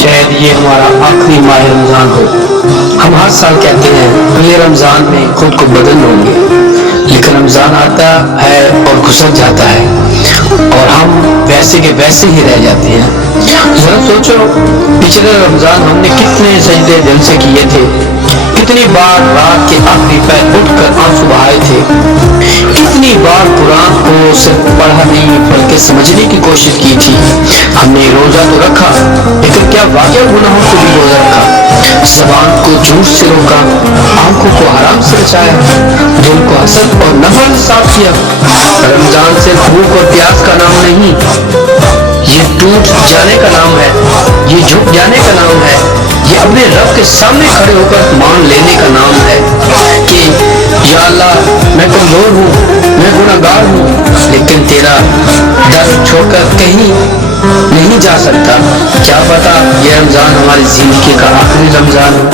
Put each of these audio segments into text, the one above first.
शायद ये हमारा आखिरी माह रमज़ान हो। हम हर साल कहते हैं अगले रमज़ान में खुद को बदल लेंगे, लेकिन रमज़ान आता है और गुजर जाता है और हम वैसे के वैसे ही रह जाते हैं। जरा सोचो, पिछले रमज़ान हमने कितने सजदे दिल से किए थे, कितनी बार रात के आखिरी पहर उठकर आंसू बहाए थे, कितनी बार कुरान को सिर्फ पढ़ा नहीं बल्कि समझने की कोशिश की थी। हमने रोजा तो रखा, लेकिन क्या वाकई गुनाहों से भी रोजा रखा? ज़बान को झूठ से रोका, आंखों को हराम से बचाया, दिल को हसद और नफरत से साफ किया। रमजान सिर्फ भूख और प्यास का नाम नहीं, ये टूट जाने का नाम है, ये झुक जाने का नाम है, ये अपने रब के सामने खड़े होकर मान लेने का नाम है कि या अल्लाह, मैं कमजोर हूँ, मैं गुनाहगार हूँ, लेकिन तेरा दर छोड़कर कहीं नहीं जा सकता। क्या पता ये रमज़ान हमारी जिंदगी का आखिरी रमज़ान हो,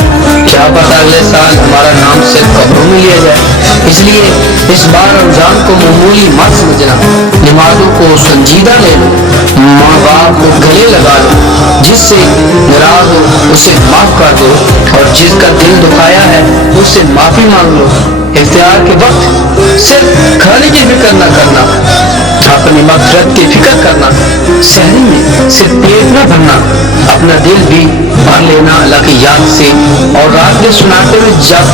क्या पता अगले साल हमारा नाम सिर्फ कब्रों में लिया जाए। इसलिए इस बार रमज़ान को मामूली मत समझना, नमाजों को संजीदा ले लो, माँ बाप को गले लगा लो, जिससे नाराज हो उसे माफ कर दो और जिसका दिल दुखाया है उससे माफी मांग लो। इफ्तियार के वक्त सिर्फ खाने की फिक्र न करना, अपनी मग़फ़िरत की फिक्र करना, सहरी में सिर्फ पेट न भरना, अपना दिल भी भर लेना अल्लाह की याद से। और रात के सुनाते हुए जब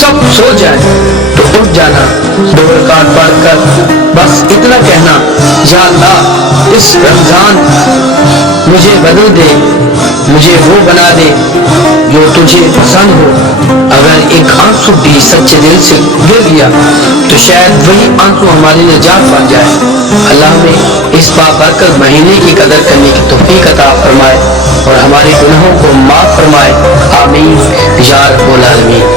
सब सो जाए तो उठ जाना, 2 रकात पढ़कर बस इतना कहना, या अल्लाह इस रमज़ान मुझे बदल दे, मुझे वो बना दे जो तुझे पसंद हो। अगर एक आंसू भी सच्चे दिल से गिर गया तो शायद वही आंसू हमारी निजात बन जाए। अल्लाह में इस बाबरकत महीने की कदर करने की तौफीक अता फरमाए और हमारे गुनाहों को माफ फरमाए। आमीन या रब्बुल आलमीन।